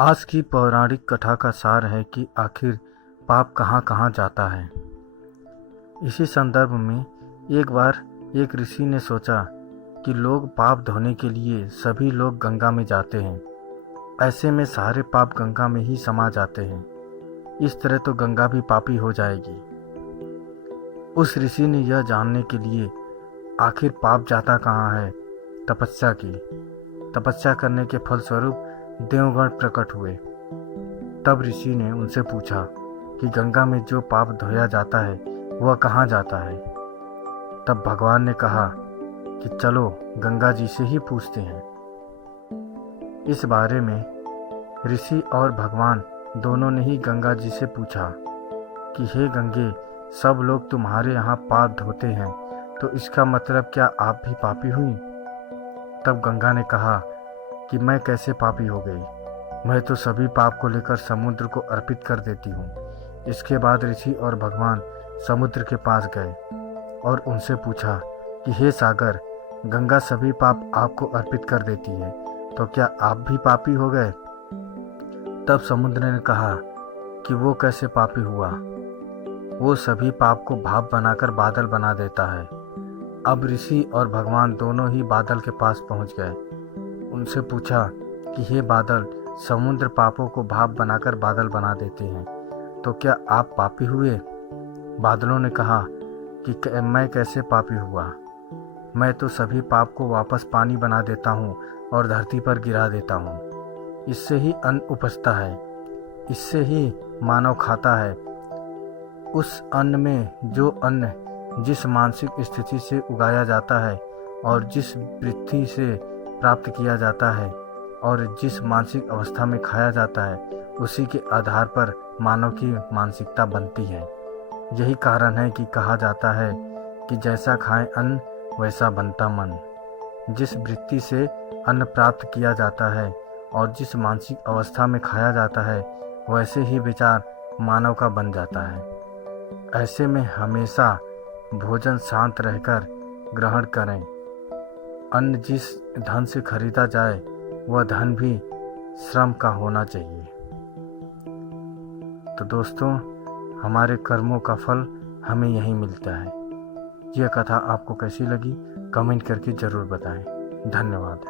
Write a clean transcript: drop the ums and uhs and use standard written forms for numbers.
आज की पौराणिक कथा का सार है कि आखिर पाप कहाँ कहाँ जाता है। इसी संदर्भ में एक बार एक ऋषि ने सोचा कि लोग पाप धोने के लिए सभी लोग गंगा में जाते हैं। ऐसे में सारे पाप गंगा में ही समा जाते हैं। इस तरह तो गंगा भी पापी हो जाएगी। उस ऋषि ने यह जानने के लिए आखिर पाप जाता कहाँ है, तपस्या की। तपस्या करने के फलस्वरूप देवगण प्रकट हुए। तब ऋषि ने उनसे पूछा कि गंगा में जो पाप धोया जाता है वह कहाँ जाता है। तब भगवान ने कहा कि चलो गंगा जी से ही पूछते हैं। इस बारे में ऋषि और भगवान दोनों ने ही गंगा जी से पूछा कि हे गंगे, सब लोग तुम्हारे यहाँ पाप धोते हैं, तो इसका मतलब क्या आप भी पापी हुई? तब गंगा ने कहा कि मैं कैसे पापी हो गई, मैं तो सभी पाप को लेकर समुद्र को अर्पित कर देती हूँ। इसके बाद ऋषि और भगवान समुद्र के पास गए और उनसे पूछा कि हे सागर, गंगा सभी पाप आपको अर्पित कर देती है, तो क्या आप भी पापी हो गए? तब समुद्र ने कहा कि वो कैसे पापी हुआ, वो सभी पाप को भाप बनाकर बादल बना देता है। अब ऋषि और भगवान दोनों ही बादल के पास पहुंच गए। उनसे पूछा कि हे बादल, समुद्र पापों को भाप बनाकर बादल बना देते हैं, तो क्या आप पापी हुए? बादलों ने कहा कि मैं कैसे पापी हुआ, मैं तो सभी पाप को वापस पानी बना देता हूँ और धरती पर गिरा देता हूँ। इससे ही अन्न उपजता है, इससे ही मानव खाता है। उस अन्न में जो अन्न जिस मानसिक स्थिति से उगाया जाता है और जिस वृत्ति से प्राप्त किया जाता है और जिस मानसिक अवस्था में खाया जाता है, उसी के आधार पर मानव की मानसिकता बनती है। यही कारण है कि कहा जाता है कि जैसा खाएं अन्न वैसा बनता मन। जिस वृत्ति से अन्न प्राप्त किया जाता है और जिस मानसिक अवस्था में खाया जाता है, वैसे ही विचार मानव का बन जाता है। ऐसे में हमेशा भोजन शांत रहकर ग्रहण करें। अन्न जिस धन से खरीदा जाए वह धन भी श्रम का होना चाहिए। तो दोस्तों, हमारे कर्मों का फल हमें यहीं मिलता है। यह कथा आपको कैसी लगी कमेंट करके ज़रूर बताएं। धन्यवाद।